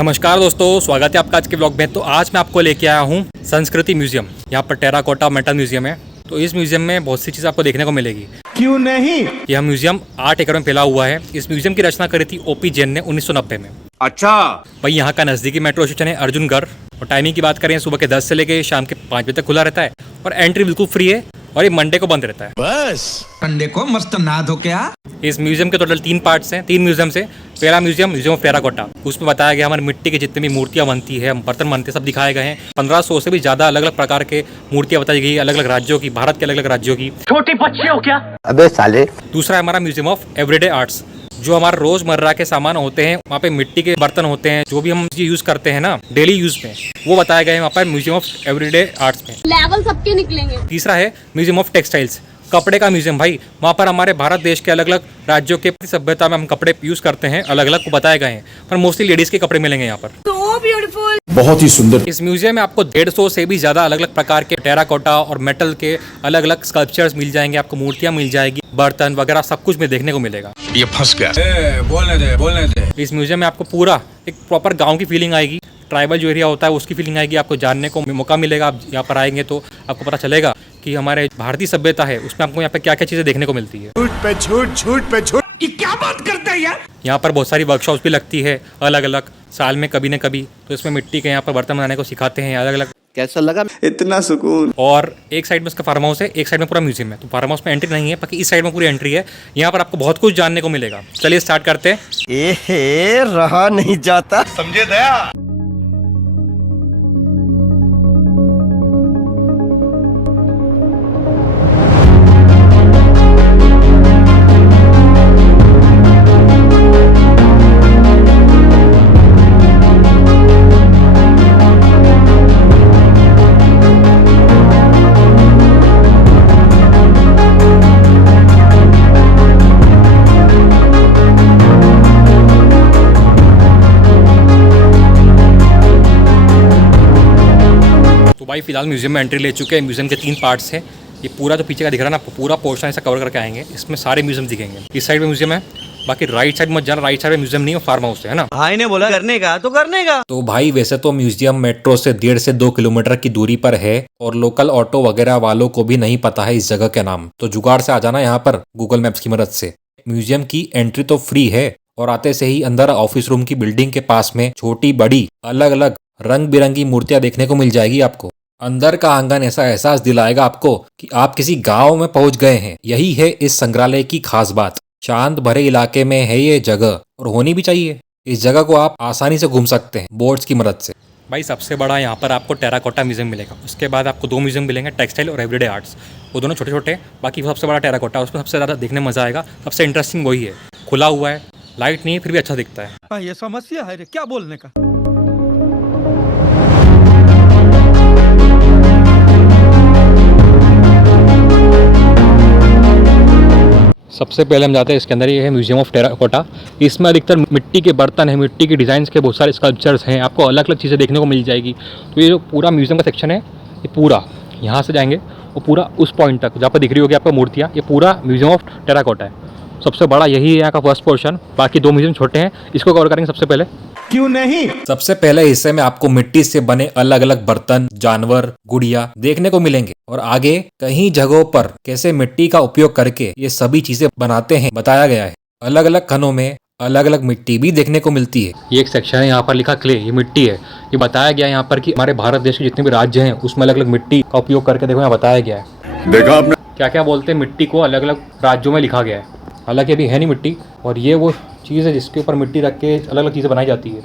नमस्कार दोस्तों, स्वागत है आपका आज के ब्लॉग में। तो आज मैं आपको लेके आया हूँ संस्कृति म्यूजियम। यहाँ पर टेराकोटा मेटल म्यूजियम है। तो इस म्यूजियम में बहुत सी चीज़ आपको देखने को मिलेगी। क्यों नहीं? यह म्यूजियम 8 एकड़ में फैला हुआ है। इस म्यूजियम की रचना करी थी ओपी जैन ने 1990 में। अच्छा भाई यहाँ का नज़दीकी मेट्रो स्टेशन है अर्जुनगढ़। और टाइमिंग की बात करें, सुबह के 10 से लेकर शाम के 5 बजे तक खुला रहता है और एंट्री बिल्कुल फ्री है। और ये मंडे को बंद रहता है। बस संडे को मस्त नहा धो क्या। इस म्यूजियम के टोटल 3 पार्ट्स हैं, 3 म्यूजियम से। पहला म्यूजियम ऑफ टेराकोटा, उसमें बताया गया हमारी मिट्टी की जितनी भी मूर्तियां बनती है, बर्तन बनते हैं, सब दिखाए गए हैं। 1500 से भी ज्यादा अलग अलग प्रकार के मूर्तियां बताई गई, अलग अलग राज्यों की, भारत के अलग अलग राज्यों की। छोटी बच्चे हो क्या? अबे साले। दूसरा है हमारा म्यूजियम ऑफ एवरीडे आर्ट्स, जो हमारे रोजमर्रा के सामान होते हैं। वहाँ पे मिट्टी के बर्तन होते हैं, जो भी हम यूज करते हैं ना डेली यूज में, वो बताया गया है वहाँ पर म्यूजियम ऑफ एवरीडे आर्ट्स में। लेवल सबके निकलेंगे। तीसरा है म्यूजियम ऑफ टेक्सटाइल्स, कपड़े का म्यूजियम। भाई वहाँ पर हमारे भारत देश के अलग अलग राज्यों के सभ्यता में हम कपड़े यूज करते हैं, अलग अलग को बताए गए हैं, पर मोस्टली लेडीज के कपड़े मिलेंगे यहाँ पर। तो ब्यूटीफुल, बहुत ही सुंदर। इस म्यूजियम में आपको 150 से भी ज्यादा अलग अलग प्रकार के टेराकोटा और मेटल के अलग अलग स्कल्पचर्स मिल जाएंगे, आपको मूर्तियां मिल जाएगी, बर्तन वगैरह सब कुछ में देखने को मिलेगा। ये फंस गया। बोलने दे। इस म्यूजियम में आपको पूरा एक प्रॉपर गाँव की फीलिंग आएगी। ट्राइबल जो एरिया होता है उसकी फीलिंग आएगी, आपको जानने को मौका मिलेगा। आप यहाँ पर आएंगे तो आपको पता चलेगा कि हमारे भारतीय सभ्यता है, उसमें आपको यहाँ पे क्या क्या चीजें देखने को मिलती है। छूट पे छूट। ये क्या बात करता है यार। यहाँ पर बहुत सारी वर्कशॉप्स भी लगती है अलग अलग साल में कभी न कभी। तो इसमें मिट्टी के यहाँ पर बर्तन बनाने को सिखाते हैं अलग अलग। कैसा लगा? इतना सुकून। और एक साइड में उसका फार्म हाउस है, एक साइड में पूरा म्यूजियम है। तो फार्म हाउस में एंट्री नहीं है, बाकी इस साइड में पूरी एंट्री है। यहाँ पर आपको बहुत कुछ जानने को मिलेगा। चलिए स्टार्ट करते हैं। एहे, रहा नहीं जाता। समझे दया। भाई फिलहाल म्यूजियम में एंट्री ले चुके हैं। म्यूजियम के 3 पार्ट्स हैं। ये पूरा जो पीछे का दिख रहा है ना, आपको पूरा पोर्शन ऐसा कवर करके आएंगे। इसमें सारे म्यूजियम दिखेंगे। इस साइड में म्यूजियम है, बाकी राइट साइड मत जाना। राइट साइड में म्यूजियम नहीं है, फार्म हाउस है ना। भाई ने बोला करने का तो करने का। तो भाई वैसे तो म्यूजियम मेट्रो से 1.5 से 2 किलोमीटर की दूरी पर है और लोकल ऑटो वगैरह वालों को भी नहीं पता है इस जगह के नाम। तो जुगाड़ से आ जाना यहाँ पर गूगल मैप्स की मदद से। म्यूजियम की एंट्री तो फ्री है और आते से ही अंदर ऑफिस रूम की बिल्डिंग के पास में छोटी बड़ी अलग अलग रंग बिरंगी मूर्तियां देखने को मिल जाएगी आपको। अंदर का आंगन ऐसा एहसास दिलाएगा आपको कि आप किसी गांव में पहुंच गए हैं। यही है इस संग्रहालय की खास बात। शांत भरे इलाके में है ये जगह और होनी भी चाहिए। इस जगह को आप आसानी से घूम सकते हैं बोर्ड्स की मदद से। भाई सबसे बड़ा यहाँ पर आपको टेराकोटा म्यूजियम मिलेगा। उसके बाद आपको 2 म्यूजियम मिलेंगे, टेक्सटाइल और एवरीडे आर्ट्स। वो दोनों छोटे छोटे, बाकी सबसे बड़ा टेराकोटा, उसमें सबसे ज़्यादा देखने में मजा आएगा। सबसे इंटरेस्टिंग वही है। खुला हुआ है, लाइट नहीं है, फिर भी अच्छा दिखता है। ये समस्या है क्या बोलने का। सबसे पहले हम जाते हैं इसके अंदर। ये है म्यूजियम ऑफ टेराकोटा। इसमें अधिकतर मिट्टी के बर्तन हैं, मिट्टी के डिज़ाइंस के बहुत सारे स्कल्पचर्स हैं। आपको अलग अलग चीज़ें देखने को मिल जाएगी। तो ये जो पूरा म्यूजियम का सेक्शन है, ये पूरा यहाँ से जाएंगे और पूरा उस पॉइंट तक जहाँ पर दिख रही होगी आपको मूर्तियाँ, ये पूरा म्यूजियम ऑफ टेराकोटा है। सबसे बड़ा यही है यहाँ का फर्स्ट पोर्शन। बाकी 2 म्यूजियम छोटे हैं, इसको कवर करेंगे सबसे पहले। क्यों नहीं? सबसे पहले हिस्से में आपको मिट्टी से बने अलग अलग बर्तन, जानवर, गुड़िया देखने को मिलेंगे। और आगे कई जगहों पर कैसे मिट्टी का उपयोग करके ये सभी चीजें बनाते हैं बताया गया है। अलग अलग खनों में अलग अलग मिट्टी भी देखने को मिलती है। ये एक सेक्शन है, यहाँ पर लिखा क्ले, ये मिट्टी है। ये बताया गया है यहाँ पर कि हमारे भारत देश के जितने भी राज्य हैं उसमें अलग अलग मिट्टी का उपयोग करके देखो यहाँ बताया गया है। देखा आपने क्या क्या बोलते हैं, मिट्टी को अलग अलग राज्यों में लिखा गया है। हालांकि अभी है नहीं मिट्टी, और ये वो चीज़ है जिसके ऊपर मिट्टी रख के अलग अलग चीज़ें बनाई जाती है।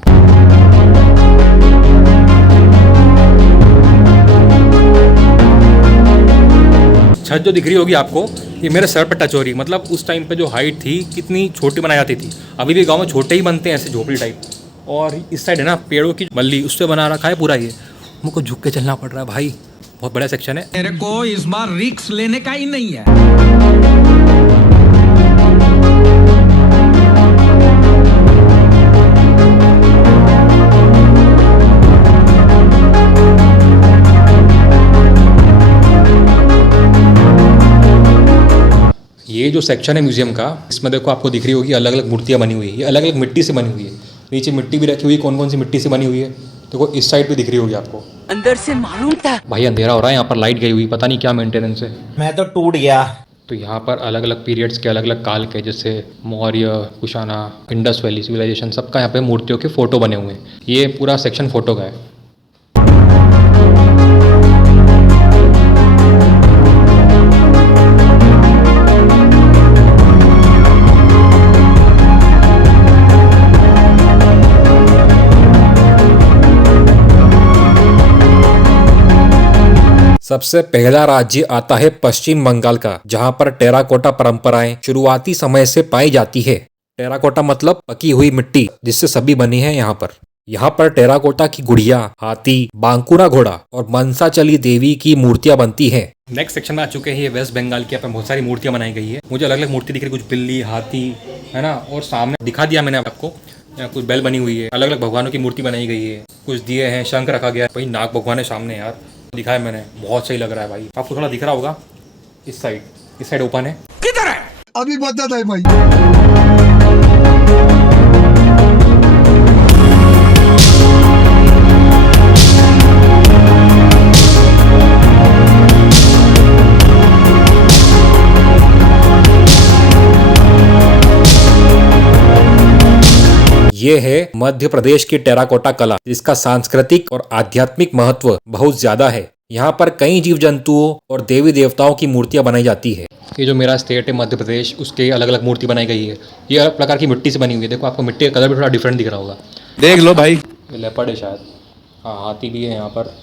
छत जो दिख रही होगी आपको, ये मेरे सर पर टच हो रही। मतलब उस टाइम पे जो हाइट थी कितनी छोटी बनाई जाती थी। अभी भी गांव में छोटे ही बनते हैं ऐसे झोपड़ी टाइप। और इस साइड है ना पेड़ों की बल्ली, उससे बना रखा है पूरा। ये मुझको झुक के चलना पड़ रहा है भाई, बहुत बड़ा सेक्शन है। मेरे को इस बार रिस्क लेने का ही नहीं है। ये जो सेक्शन है म्यूजियम का, इसमें देखो आपको दिख रही होगी अलग अलग मूर्तियाँ बनी हुई है। ये अलग अलग मिट्टी से बनी हुई है। नीचे मिट्टी भी रखी हुई, कौन कौन सी मिट्टी से बनी हुई है देखो, इस साइड पे दिख रही होगी आपको। अंदर से मालूम था भाई अंधेरा हो रहा है, यहाँ पर लाइट गई हुई, पता नहीं क्या मेंटेनेंस है। मैं तो टूट गया। तो यहाँ पर अलग अलग पीरियड्स के अलग अलग काल के, जैसे Maurya, Kushana, Indus valley civilisation, सबका यहाँ पे मूर्तियों के फोटो बने हुए हैं। ये पूरा सेक्शन फोटो का है। सबसे पहला राज्य आता है पश्चिम बंगाल का, जहां पर टेराकोटा परंपराएं शुरुआती समय से पाई जाती है। टेराकोटा मतलब पकी हुई मिट्टी, जिससे सभी बनी है यहाँ पर टेराकोटा की गुड़िया, हाथी, बांकुरा घोड़ा और मनसाचली देवी की मूर्तियां बनती हैं। नेक्स्ट सेक्शन में आ चुके हैं ये वेस्ट बंगाल की। यहाँ पे बहुत सारी मूर्तियां बनाई गई है। मुझे अलग अलग मूर्ति दिख रही है, कुछ बिल्ली, हाथी, है ना, और सामने दिखा दिया मैंने आपको, यहाँ कुछ बैल बनी हुई है। अलग अलग भगवानों की मूर्ति बनाई गई है, कुछ दिए हैं, शंख रखा गया है। भाई नाग भगवान है सामने, यार दिखा है मैंने, बहुत सही लग रहा है भाई। आपको थोड़ा दिख रहा होगा, इस साइड ओपन है। किधर है? अभी बता है भाई। ये है मध्य प्रदेश की टेराकोटा कला, जिसका सांस्कृतिक और आध्यात्मिक महत्व बहुत ज्यादा है। यहाँ पर कई जीव जंतुओं और देवी देवताओं की मूर्तियां बनाई जाती है। ये जो मेरा स्टेट है मध्य प्रदेश, उसके अलग अलग मूर्ति बनाई गई है। ये अलग प्रकार की मिट्टी से बनी हुई है। देखो आपको मिट्टी का कलर भी थोड़ा डिफरेंट दिख रहा होगा। देख लो भाई। ये लेपर्ड है शायद, हाँ हाथी भी है यहाँ पर,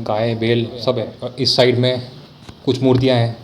गाय, बैल सब है। और इस साइड में कुछ मूर्तियाँ हैं।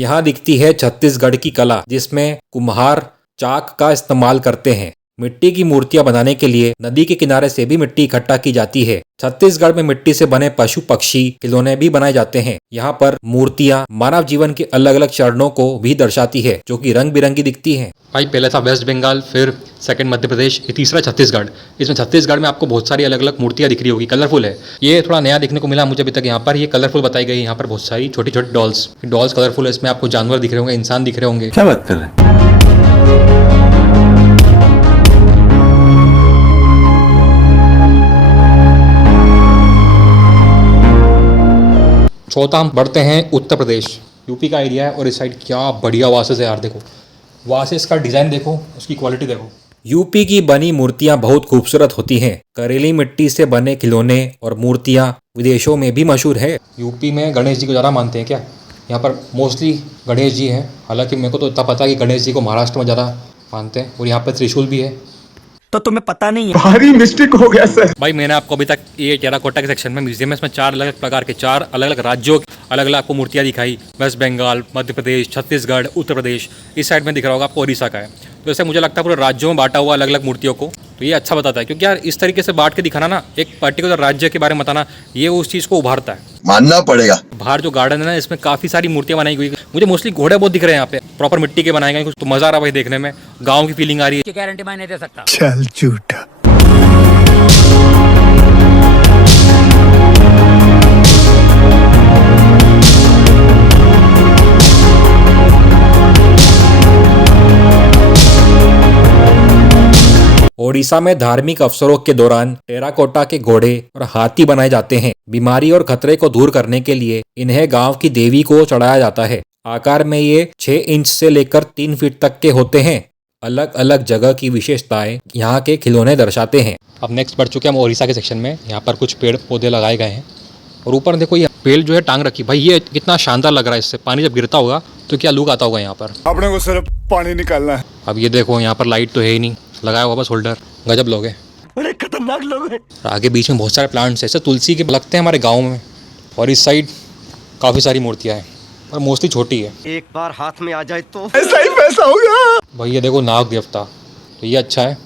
यहाँ दिखती है छत्तीसगढ़ की कला, जिसमें कुम्हार चाक का इस्तेमाल करते हैं। मिट्टी की मूर्तियां बनाने के लिए नदी के किनारे से भी मिट्टी इकट्ठा की जाती है। छत्तीसगढ़ में मिट्टी से बने पशु पक्षी खिलौने भी बनाए जाते हैं। यहाँ पर मूर्तियां मानव जीवन के अलग अलग चरणों को भी दर्शाती है, जो कि रंग बिरंगी दिखती हैं। भाई पहले था वेस्ट बंगाल, फिर सेकंड मध्य प्रदेश, ये तीसरा छत्तीसगढ़। इसमें छत्तीसगढ़ में आपको बहुत सारी अलग अलग मूर्तियां दिख रही होगी, कलरफुल है। ये थोड़ा नया देखने को मिला मुझे अभी तक। यहाँ पर ये कलरफुल बताई गई। यहाँ पर बहुत सारी छोटी छोटी डॉल्स कलरफुल है। इसमें आपको जानवर दिख रहे होंगे, इंसान दिख रहे होंगे। क्या बात कर रहे हैं? चौथा हम बढ़ते हैं उत्तर प्रदेश, यूपी का एरिया है। और इस साइड क्या बढ़िया वासेस है यार, देखो वासेस का डिज़ाइन देखो, उसकी क्वालिटी देखो। यूपी की बनी मूर्तियां बहुत खूबसूरत होती हैं। करेली मिट्टी से बने खिलौने और मूर्तियां विदेशों में भी मशहूर है। यूपी में गणेश जी को ज़्यादा मानते हैं क्या? यहाँ पर मोस्टली गणेश जी हैं। हालांकि मेरे को तो इतना पता है कि गणेश जी को महाराष्ट्र में ज़्यादा मानते हैं। और यहाँ पर त्रिशूल भी है। तो तुम्हें पता नहीं है? भारी मिस्टेक हो गया सर। भाई मैंने आपको अभी तक ये टेराकोटा के सेक्शन में म्यूजियम में इसमें 4 अलग प्रकार के 4 अलग अलग राज्यों अलग अलग आपको मूर्तियां दिखाई। वेस्ट बंगाल, मध्य प्रदेश, छत्तीसगढ़, उत्तर प्रदेश। इस साइड में दिख रहा होगा आपको ओडिशा का है। तो ऐसे मुझे लगता है पूरे राज्यों में बांटा हुआ अलग अलग मूर्तियों को। तो ये अच्छा बताता है, क्योंकि यार इस तरीके से बांट के दिखाना ना, एक पर्टिकुलर राज्य के बारे में बताना, ये उस चीज़ को उभारता है। मानना पड़ेगा। बाहर जो गार्डन है ना, इसमें काफ़ी सारी मूर्तियां बनाई हुई। मुझे मोस्टली घोड़े बहुत दिख रहे हैं यहाँ पे, प्रॉपर मिट्टी के बनाए गए कुछ। तो मज़ा आ रहा है भाई देखने में, गाँव की फीलिंग आ रही है। गारंटी मैं नहीं दे सकता। चल झूठा। ओडिशा में धार्मिक अवसरों के दौरान टेराकोटा के घोड़े और हाथी बनाए जाते हैं। बीमारी और खतरे को दूर करने के लिए इन्हें गांव की देवी को चढ़ाया जाता है। आकार में ये 6 इंच से लेकर 3 फीट तक के होते हैं। अलग अलग जगह की विशेषताएं यहाँ के खिलौने दर्शाते हैं। अब नेक्स्ट बढ़ चुके हैं हम ओडिशा के सेक्शन में। यहाँ पर कुछ पेड़ पौधे लगाए गए हैं और ऊपर देखो ये बेल जो है टांग रखी। भाई ये कितना शानदार लग रहा है, इससे पानी जब गिरता होगा तो क्या लुक आता होगा यहाँ पर। अपने को सिर्फ पानी निकालना है। अब ये देखो यहाँ पर लाइट तो है ही नहीं, लगाया हुआ बस होल्डर। गजब लोग हैं, बड़े खतरनाक लोग हैं। आगे बीच में बहुत सारे प्लांट्स ऐसे तुलसी के लगते हैं हमारे गाँव में। और इस साइड काफ़ी सारी मूर्तियाँ हैं और मोस्टली छोटी है। एक बार हाथ में आ जाए तो ऐसा ही पैसा होगा। भाई ये देखो नाग देवता, तो ये अच्छा है।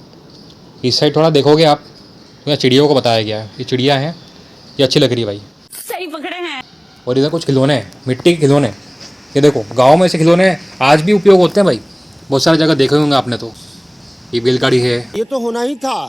इस साइड थोड़ा देखोगे आप तो यहाँ चिड़ियों को बताया गया है। ये चिड़िया हैं, ये अच्छी लग रही है भाई। सही पकड़े हैं। और इधर कुछ खिलौने हैं, मिट्टी के खिलौने। ये देखो गांव में ऐसे खिलौने आज भी उपयोग होते हैं भाई, बहुत सारी जगह देखे होंगे आपने। तो ये बैलगाड़ी है, ये तो होना ही था।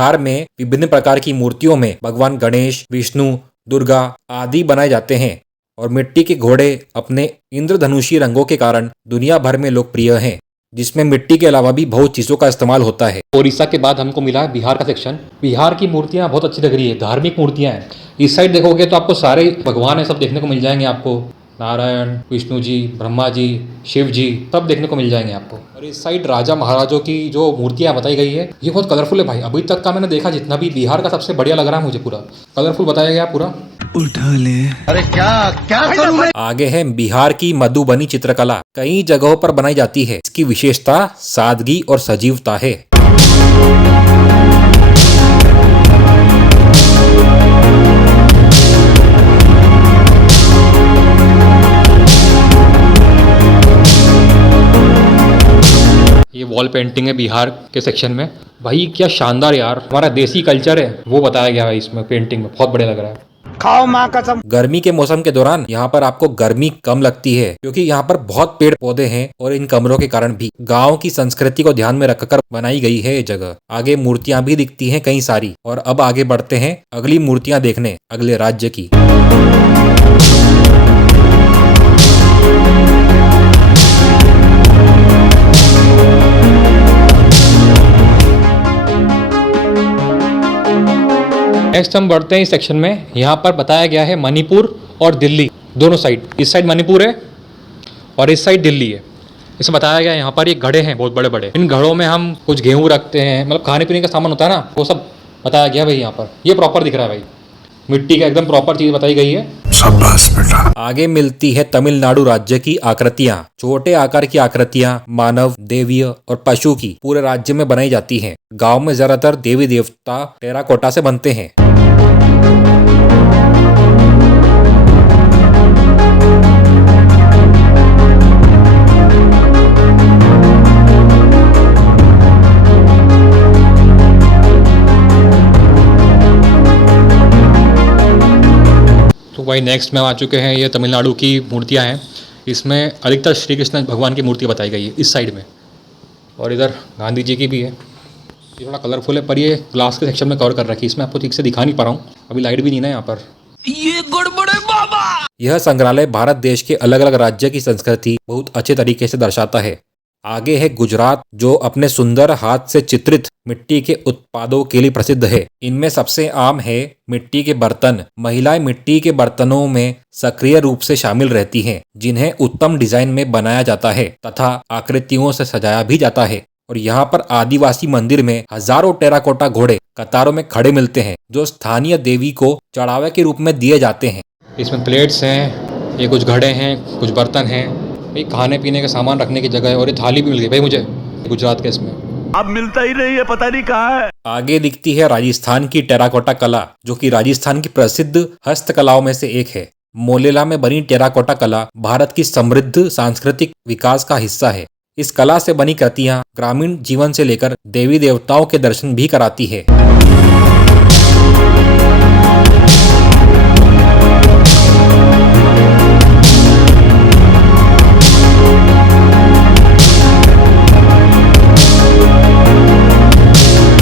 बिहार में विभिन्न प्रकार की मूर्तियों में भगवान गणेश, विष्णु, दुर्गा आदि बनाए जाते हैं और मिट्टी के घोड़े अपने इंद्रधनुषी रंगों के कारण दुनिया भर में लोकप्रिय हैं, जिसमें मिट्टी के अलावा भी बहुत चीजों का इस्तेमाल होता है। ओडिशा के बाद हमको मिला है बिहार का सेक्शन। बिहार की मूर्तियां बहुत अच्छी लग रही है, धार्मिक मूर्तियां हैं। इस साइड देखोगे तो आपको सारे भगवान है सब देखने को मिल जाएंगे आपको, नारायण, विष्णु जी, ब्रह्मा जी, शिव जी, सब देखने को मिल जाएंगे आपको। और इस साइड राजा महाराजों की जो मूर्तियां बताई गई है ये बहुत कलरफुल है भाई। अभी तक का मैंने देखा जितना भी बिहार का सबसे बढ़िया लग रहा है मुझे, पूरा कलरफुल बताया गया पूरा। उठा ले। अरे क्या क्या करूं मैं? आगे है बिहार की मधुबनी चित्रकला। कई जगहों पर बनाई जाती है। इसकी विशेषता सादगी और सजीवता है। ये वॉल पेंटिंग है बिहार के सेक्शन में। भाई क्या शानदार यार, हमारा देसी कल्चर है वो बताया गया है इसमें पेंटिंग में, बहुत बढ़िया लग रहा है। खाओ माँ कसम। गर्मी के मौसम के दौरान यहाँ पर आपको गर्मी कम लगती है क्योंकि यहाँ पर बहुत पेड़ पौधे हैं और इन कमरों के कारण भी गांव की संस्कृति को ध्यान में रखकर बनाई गई है ये जगह। आगे मूर्तियां भी दिखती हैं कई सारी। और अब आगे बढ़ते हैं अगली मूर्तियां देखने अगले राज्य की। नेक्स्ट हम बढ़ते हैं इस सेक्शन में। यहाँ पर बताया गया है मणिपुर और दिल्ली दोनों साइड। इस साइड मणिपुर है और इस साइड दिल्ली है। इसमें बताया गया है यहाँ पर ये घड़े हैं बहुत बड़े बड़े। इन घड़ों में हम कुछ गेहूँ रखते हैं, मतलब खाने पीने का सामान होता है ना, वो सब बताया गया भाई। यहाँ पर ये प्रॉपर दिख रहा है भाई, मिट्टी का एकदम प्रॉपर चीज बताई गई है। शाबाश बेटा। आगे मिलती है तमिलनाडु राज्य की आकृतियां। छोटे आकार की आकृतियां मानव, देवीय और पशु की पूरे राज्य में बनाई जाती हैं। गांव में ज्यादातर देवी देवता टेराकोटा से बनते हैं। तो भाई नेक्स्ट में आ चुके हैं, ये तमिलनाडु की मूर्तियां हैं। इसमें अधिकतर श्री कृष्ण भगवान की मूर्ति बताई गई है इस साइड में, और इधर गांधी जी की भी है। ये थोड़ा कलरफुल है पर ये ग्लास के सेक्शन में कवर कर रखी है, इसमें आपको ठीक से दिखा नहीं पा रहा हूँ, अभी लाइट भी नहीं ना यहाँ पर। ये गड़बड़े बाबा। यह संग्रहालय भारत देश के अलग अलग राज्य की संस्कृति बहुत अच्छे तरीके से दर्शाता है। आगे है गुजरात, जो अपने सुंदर हाथ से चित्रित मिट्टी के उत्पादों के लिए प्रसिद्ध है। इनमें सबसे आम है मिट्टी के बर्तन। महिलाएं मिट्टी के बर्तनों में सक्रिय रूप से शामिल रहती हैं, जिन्हें उत्तम डिजाइन में बनाया जाता है तथा आकृतियों से सजाया भी जाता है। और यहाँ पर आदिवासी मंदिर में हजारों टेराकोटा घोड़े कतारों में खड़े मिलते हैं, जो स्थानीय देवी को चढ़ावे के रूप में दिए जाते हैं। इसमें प्लेट्स हैं, ये कुछ घड़े हैं, कुछ बर्तन हैं, भाई खाने पीने का सामान रखने की जगह है। और ये थाली भी मिल गई भाई मुझे गुजरात के इसमें। अब मिलता ही नहीं है, पता नहीं कहाँ है। आगे दिखती है राजस्थान की टेराकोटा कला, जो कि राजस्थान की प्रसिद्ध हस्तकलाओं में से एक है। मोलेला में बनी टेराकोटा कला भारत की समृद्ध सांस्कृतिक विकास का हिस्सा है। इस कला से बनी कृतियां ग्रामीण जीवन से लेकर देवी देवताओं के दर्शन भी कराती है।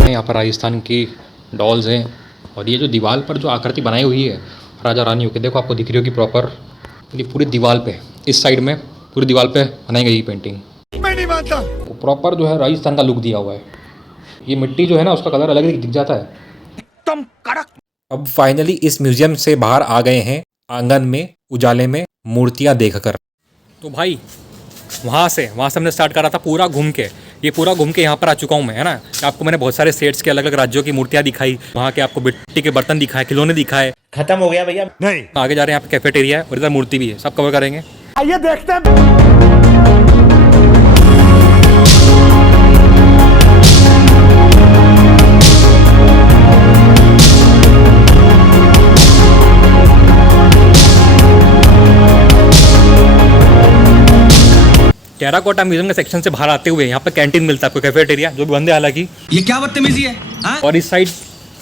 यहाँ पर राजस्थान की डॉल्स हैं, और ये जो दीवार पर जो आकृति बनाई हुई है राजा रानियों की, देखो आपको दिख रही होगी प्रॉपर, ये पूरी दीवार पे, इस साइड में पूरी दीवार पे बनाई गई पेंटिंग। मैं नहीं मानता। प्रॉपर जो है राजस्थान का लुक दिया हुआ है। ये मिट्टी जो है ना उसका कलर अलग ही दिख जाता है तुम कड़क। अब फाइनली इस म्यूजियम से बाहर आ गए हैं, आंगन में उजाले में मूर्तियां देखकर। तो भाई वहाँ से हमने स्टार्ट करा था पूरा घूम के, ये पूरा घूम के यहाँ पर आ चुका हूँ मैं, है ना। आपको मैंने बहुत सारे स्टेट्स के अलग अलग राज्यों की मूर्तियां दिखाई, वहाँ के आपको मिट्टी के बर्तन दिखाए, खिलौने दिखाए। खत्म हो गया भैया। नहीं, आगे जा रहे हैं, यहाँ पे कैफेटेरिया है और इधर मूर्ति भी है, सब कवर करेंगे। आइए देखते हैं। टेराकोटा म्यूजियम के सेक्शन से बाहर आते हुए यहाँ पे कैंटीन मिलता है, आपको कैफेटेरिया, जो भी बंद है हालांकि। ये क्या बदतमीजी है हाँ? और इस साइड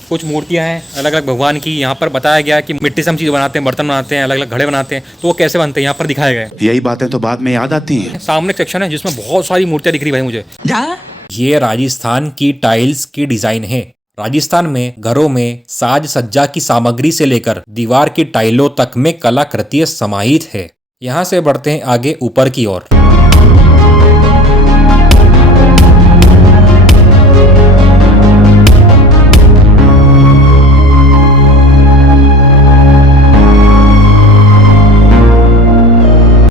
कुछ मूर्तियां हैं अलग अलग भगवान की। यहाँ पर बताया गया कि मिट्टी से हम चीज बनाते हैं, बर्तन बनाते हैं, अलग अलग घड़े बनाते हैं, तो वो कैसे बनते हैं यहाँ पर दिखाया गया है। यही बातें तो बाद में याद आती हैं। सामने एक सेक्शन है जिसमें बहुत सारी मूर्तियां दिख रही भाई मुझे। ये राजस्थान की टाइल्स की डिजाइन है। राजस्थान में घरों में साज सज्जा की सामग्री से लेकर दीवार की टाइलों तक में कलाकृतियां समाहित है। यहाँ से बढ़ते हैं आगे ऊपर की ओर।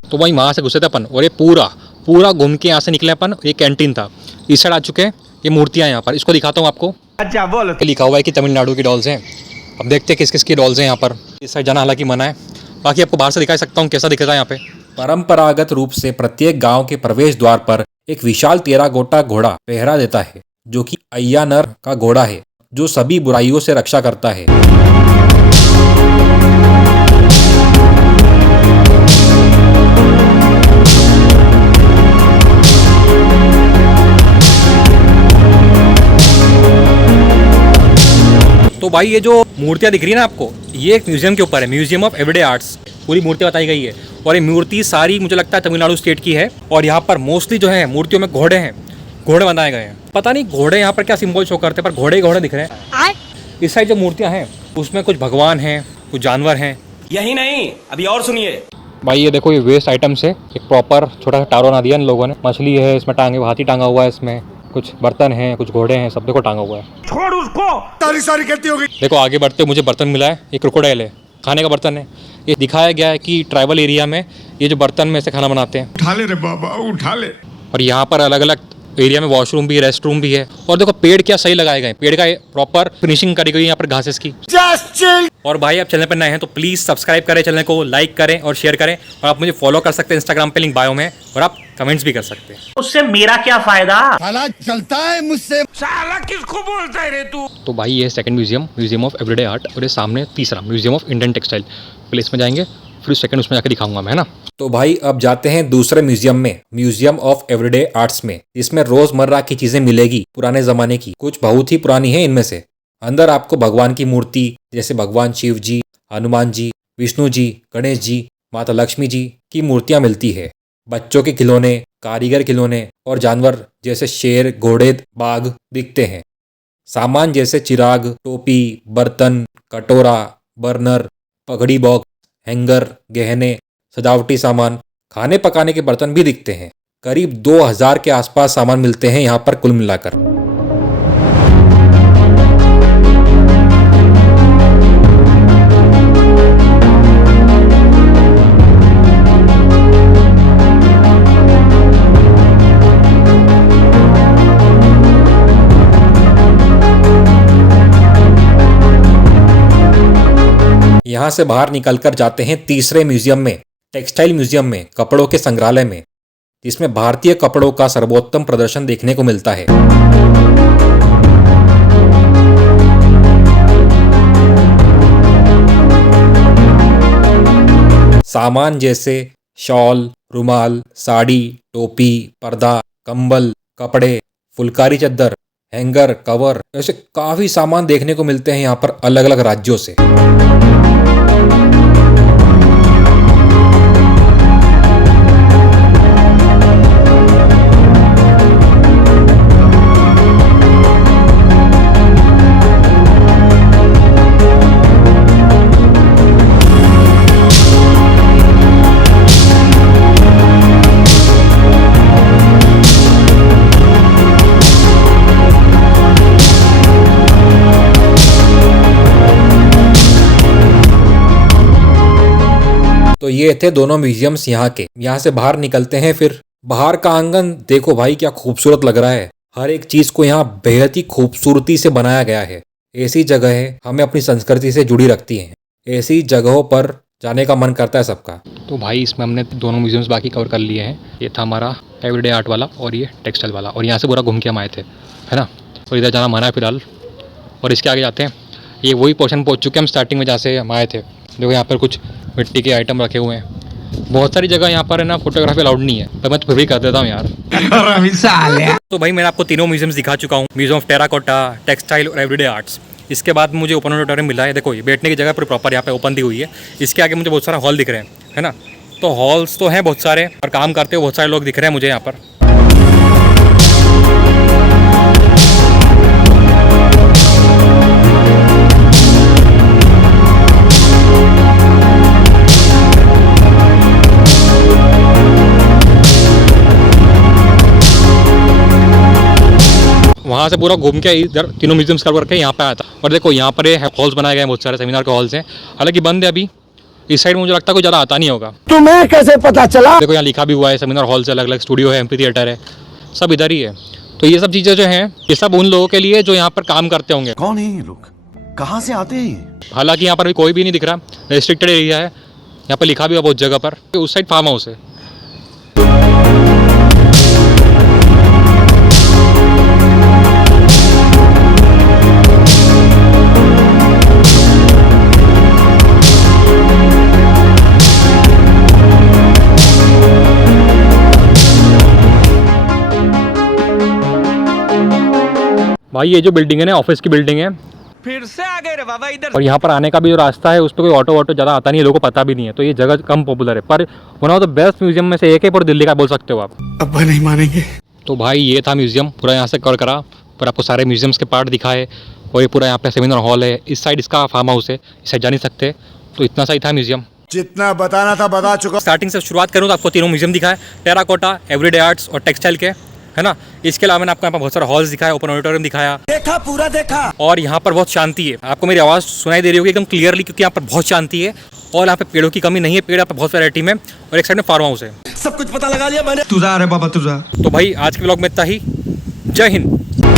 तो वहीं वहाँ से घुसे थे अपन और ये पूरा घूम के यहाँ से निकले अपन। एक कैंटीन था, इस साइड आ चुके हैं। ये मूर्तियाँ यहाँ पर, इसको दिखाता हूँ आपको। अच्छा बोल। लिखा हुआ है कि तमिलनाडु की डॉल्स हैं। अब देखते हैं किस किस की डॉल्स हैं यहाँ पर। इस साइड जाना हालांकि मना है, बाकी आपको बाहर से दिखा सकता हूँ कैसा दिखेगा यहाँ पे। परंपरागत रूप से प्रत्येक गांव के प्रवेश द्वार पर एक विशाल 13 गोटा घोड़ा पहरा देता है, जो कि अय्यानर का घोड़ा है, जो सभी बुराइयों से रक्षा करता है। तो भाई ये जो मूर्तियाँ दिख रही है ना आपको, ये एक म्यूजियम के ऊपर है, म्यूजियम ऑफ एवरीडे आर्ट्स। पूरी मूर्तियाँ बताई गई है और ये मूर्ति सारी मुझे लगता है तमिलनाडु स्टेट की है। और यहाँ पर मोस्टली जो है मूर्तियों में घोड़े हैं, घोड़े बनाए गए हैं। पता नहीं घोड़े यहाँ पर क्या सिंबल शो करते हैं, पर घोड़े ही घोड़े दिख रहे हैं। इस साइड जो मूर्तियाँ हैं उसमें कुछ भगवान हैं, कुछ जानवर हैं। यही नहीं, अभी और सुनिए। भाई ये देखो, ये वेस्ट आइटम्स है। एक प्रॉपर छोटा सा टावर बना दिया इन लोगों ने। मछली है इसमें टांगे, हाथी टांगा हुआ है इसमें, कुछ बर्तन हैं, कुछ घोड़े हैं, सब देखो टांगा हुआ है। छोड़ उसको, सारी कहती होगी। देखो आगे बढ़ते मुझे बर्तन मिला है, एक क्रोकोडाइल है, खाने का बर्तन है। ये दिखाया गया है कि ट्राइबल एरिया में ये जो बर्तन में से खाना बनाते हैं। उठा ले रे बाबा, उठा ले। और यहाँ पर अलग अलग एरिया में वॉशरूम भी है, रेस्ट रूम भी है। और देखो पेड़ क्या सही लगाए गए, पेड़ का प्रॉपर फिनिशिंग करी गई यहाँ पर घासेस की। और भाई आप चैनल पर नए हैं तो प्लीज सब्सक्राइब करें, चैनल को लाइक करें और शेयर करें। और आप मुझे फॉलो कर सकते हैं इंस्टाग्राम पे, लिंक बायो में। और आप कमेंट्स भी कर सकते हैं। उससे मेरा क्या फायदा? साला चलता है मुझसे। साला किसको बोलता है रे तू? तो भाई ये second museum, museum of everyday art. और ये सामने तीसरा museum of Indian textile. Place में जाएंगे, फिर सेकंड उसमें जाकर दिखाऊंगा मैं, है ना। तो भाई अब जाते हैं दूसरे म्यूजियम में, म्यूजियम ऑफ एवरीडे आर्ट्स में। इसमें रोजमर्रा की चीजें मिलेगी, पुराने जमाने की, कुछ बहुत ही पुरानी है इनमें से। अंदर आपको भगवान की मूर्ति, जैसे भगवान शिव जी, हनुमान जी, विष्णु जी, गणेश जी, माता लक्ष्मी जी की मूर्तियां मिलती है। बच्चों के खिलौने, कारीगर खिलौने और जानवर जैसे शेर, घोड़े, बाघ दिखते हैं। सामान जैसे चिराग, टोपी, बर्तन, कटोरा, बर्नर, पगड़ी बॉक्स, हैंगर, गहने, सजावटी सामान, खाने पकाने के बर्तन भी दिखते हैं। करीब 2000 के आसपास सामान मिलते हैं यहाँ पर कुल मिलाकर। यहाँ से बाहर निकलकर जाते हैं तीसरे म्यूजियम में, टेक्सटाइल म्यूजियम में, कपड़ों के संग्रहालय में, जिसमें भारतीय कपड़ों का सर्वोत्तम प्रदर्शन देखने को मिलता है। सामान जैसे शॉल, रुमाल, साड़ी, टोपी, पर्दा, कंबल, कपड़े, फुलकारी चद्दर, हैंगर, कवर, ऐसे काफी सामान देखने को मिलते हैं यहाँ पर अलग अलग राज्यों से। तो ये थे दोनों म्यूजियम्स यहाँ के। यहाँ से बाहर निकलते हैं, फिर बाहर का आंगन देखो भाई क्या खूबसूरत लग रहा है। हर एक चीज को यहाँ बेहद ही खूबसूरती से बनाया गया है। ऐसी जगह हमें अपनी संस्कृति से जुड़ी रखती हैं। ऐसी जगहों पर जाने का मन करता है सबका। तो भाई इसमें हमने दोनों म्यूजियम्स बाकी कवर कर लिए हैं। ये था हमारा एवरीडे आर्ट वाला और ये टेक्सटाइल वाला। और यहाँ से पूरा घूम के हम आए थे, है ना। और इधर जाना मना है फिलहाल। और इसके आगे जाते हैं, ये वही पोर्शन पहुँच चुके हैं हम स्टार्टिंग में जहाँ से हम आए थे। देखो यहाँ पर कुछ मिट्टी के आइटम रखे हुए हैं। बहुत सारी जगह यहाँ पर है ना फोटोग्राफी अलाउड नहीं है, पर मैं तो फिर भी कर देता हूँ यार। तो भाई मैंने आपको तीनों म्यूजियम्स दिखा चुका हूँ, म्यूजियम ऑफ टेराकोटा, टेक्सटाइल और एवरीडे आर्ट्स। इसके बाद मुझे ओपन ऑडिटोरियम मिला है। देखो ये बैठने की जगह पूरी प्रॉपर यहाँ पे ओपन दी हुई है। इसके आगे मुझे बहुत सारा हॉल दिख रहे हैं, है ना। तो हॉल्स तो हैं बहुत सारे और काम करते हुए बहुत सारे लोग दिख रहे हैं मुझे यहाँ पर। वहाँ से पूरा घूम के इधर तीनों म्यूजियम्स कवर करके यहाँ पे आया था। और देखो यहाँ पर ये हॉल्स बनाए गए हैं, बहुत सारे सेमिनार के हॉल्स हैं, हालांकि बंद है अभी। इस साइड मुझे लगता है कोई ज़्यादा आता नहीं होगा। तुम्हें कैसे पता चला? देखो यहाँ लिखा भी हुआ है सेमिनार हॉल से अलग अलग, स्टूडियो है, एम्फी थिएटर है, सब इधर ही है। तो ये सब चीज़ें जो हैं ये सब उन लोगों के लिए जो यहाँ पर काम करते होंगे। कौन है ये लोग, कहाँ से आते हैं? हालांकि यहाँ पर अभी कोई भी नहीं दिख रहा, रेस्ट्रिक्टेड एरिया है। यहाँ पर लिखा भी हुआ बहुत जगह पर, उस साइड फार्म हाउस है। भाई ये जो बिल्डिंग है ना, ऑफिस की बिल्डिंग है। फिर से आ गए रे बाबा इधर। और यहाँ पर आने का भी जो रास्ता है उस पर कोई ऑटो ज़्यादा आता नहीं है, लोगों को पता भी नहीं है। तो ये जगह कम पॉपुलर है, पर one of the best museum में से एक है पूरे दिल्ली का, बोल सकते हो आप। अब नहीं मानेंगे। तो भाई ये था म्यूजियम, पूरा यहाँ से कवर करा, पर आपको सारे म्यूजियम्स के पार्ट दिखाए। और ये पूरा यहाँ पे सेमिनार हॉल है, इस साइड इसका फार्म हाउस है, इस साइड जा नहीं सकते। तो इतना सही था म्यूजियम। जितना बताना था बता चुका। स्टार्टिंग से शुरुआत करूँ तो आपको तीनों म्यूजियम दिखाए, टेराकोटा, एवरीडे आर्ट्स और टेक्सटाइल के, है ना। इसके अलावा मैंने आपको यहाँ पर बहुत सारे हॉल्स दिखाया, ओपन ऑडिटोरियम दिखाया, देखा पूरा देखा। और यहाँ पर बहुत शांति है। आपको मेरी आवाज़ सुनाई दे रही होगी एकदम क्लियरली, क्योंकि यहाँ पर बहुत शांति है और यहाँ पे पेड़ों की कमी नहीं है। पेड़ यहाँ पर बहुत वैरायटी में, और एक साइड में फार्म हाउस है। सब कुछ पता लगा लिया मैंने। तुझा रे बाबा तुझा। तो भाई आज के ब्लॉग में इतना ही। जय हिंद।